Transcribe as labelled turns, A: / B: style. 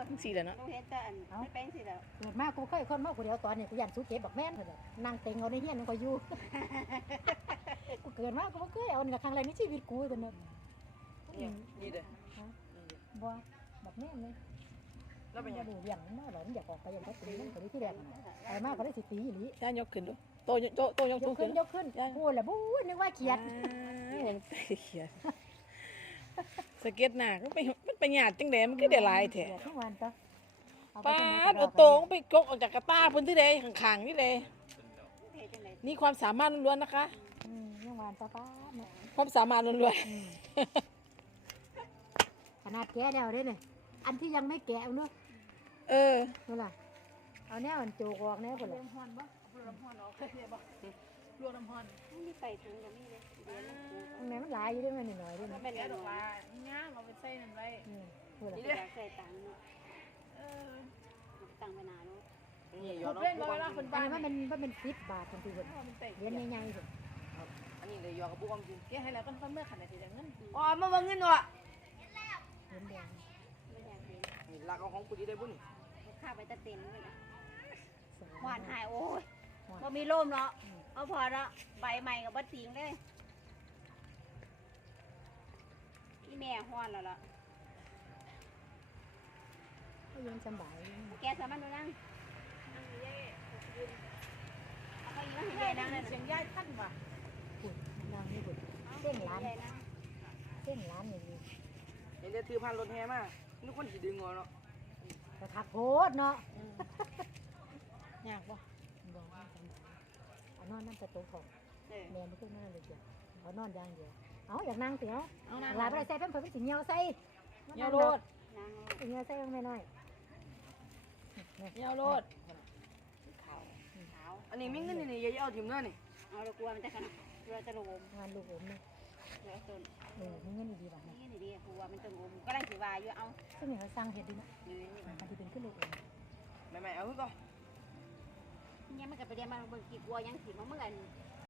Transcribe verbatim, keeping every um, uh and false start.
A: ทั้งสี่เลยเนาะ
B: ต้องเห็นแต่อันไม่แป้งสิแล้ว
C: เกิดมากูเคยคนมากูเดียวตอนนี้กูยันสู้เจ็บบักแม่นเลยนั่งเต็งเอาในเฮียนก็อยู่กูเกิดมากูไม่เคยเอาในครั้งแรกในชีวิตกูแต่เนาะ
A: นี่นี่เด้อ
C: บ่บักแม่นเลย
A: แล้วเป็น
C: อ
A: ยั
C: ย่าง ดูเลี้ยงมันมาหรอมันอยากออกไปอย่างนี้ตีมันก็ได้ที่แรกไอ้มากก็ได้สิตีอีหลี
A: ย่ายกขึ้นดูโตโตโตยก
C: ย
A: สู
C: ก
A: ง
C: ขึ้
A: ขึ้
C: น
A: น
C: ยกขึ้นพูดแหละบู๊นึกว่าเขียด
A: มันเขียดสเก็ตหน้าก็ไปมันไปหยาดจังไดมันก็ได้หลายแท้
C: ทุกวันต่อ
A: ป้าเอาโตงไปกกออกจากกระต้าเพิ่นที่ใดข้างๆนี่เลยนี่ความสามารถล้วนๆนะคะ
C: อืมยังวันป้าป้าเนี่ย
A: ความสามารถล้วน
C: ขนาดแกะแล้วเด้เนี่ยอันที่ยังไม่แกะเนาะ
A: ๆเออ
C: นู่นล่ะเอาแนวมันโจกออกแนวคนละ
A: น้ำฮอนบ่เอาน้ำฮอนออกเคยบ่ลวกน้ำฮอน
B: นี่ใส่ถุงก็มีเลยเดี๋ยวมันปู
C: ข้างในมันหลายอยู่ด้วยมันหน่อยๆด้วย
A: มั
C: นะ
A: นเป็นแค่ดอกลาง่ามเอาไปใส่นั่นไว้
C: นี่พูดละ
B: อยากใส่ตังค์เนาะ
A: เออ
B: ตังค์ไปนานเนาะ
A: นี่ยอดเล่นบ่เวลาคน
C: อั
A: บ้าน น
C: นี้มันเป็นมันเป็นสิบบาททันทีคนเหรียญใหญ่ๆคน
A: อันนี้เลยยอกระปุกความจริงแกให้แล้วก็เมื่อขันได้สิได้เงิน
D: อ๋อมาว่าเงินว่ะ
C: เหรียญแดง
B: ไม่อยากเห็น
D: นี่ลักเอาของกูดีได้บุ่น
B: ข้าไปตะเต็นเลยนะ
C: สอง
B: หวานหายโอ้ยบ่มีร่มเนาะเอาพอแล้วใบใหม่กับบัดทิ้งเลยนี่แม่ห้อนแล้วล่ะ
C: ก็ยังสบาย
B: แกสามันดูนั่งเอาไปยืนให้ยายนั่งเลย
A: เสียงย่ายท่านว่ะ
C: พูดนางนี่พูดเส้นร้าน
B: ยายนั่ง
C: เส้นร้านนี่
D: เห็นได้ถือพันรถแห่มานึกคนสิดึงเอาเนาะ
C: กระทักโพดเนาะ
A: ยากบ่
C: บอกว่าสบายเอานอนนั่งแต่โต๊ะของ
B: เออ
C: แม่ไม่เคยนั่งเลยเดียวเอานอนอย่างเดียวเอาอยากนั่งเสียว
A: เอานะ
C: หลายไปใส่เพิ่มเพิ่มสิเงียวใส่
A: เหี่ยวโลด
B: นั่ง
C: เงียวใส่ลงไปหน่อย
A: เหี่ยวโลด
B: ขาวขาว
D: อันนี้มีเงินนี่อย่าเอาถิ่มเนาะนี่
B: เอาเรากลัวมันจะขนาดเราจะลง
C: งานลูกผมเนี่ย
B: เหลือจน
C: เออมีเงินดีๆแบบนี้
B: นี่นี่ดีกลัวมันจะงมก็ได้สิว่าอยู่เอา
C: ซึ่งเนี่ยเขาสร้างเห็ดดีนะ
B: นี่
C: มันที่เป็นขึ้นลูกเอง
D: แม่ๆเอาคือก็
B: เนี่ยมันก็ไปเรียนมาเบิ่งกี่กลัวยังสิมาเมื่อกัน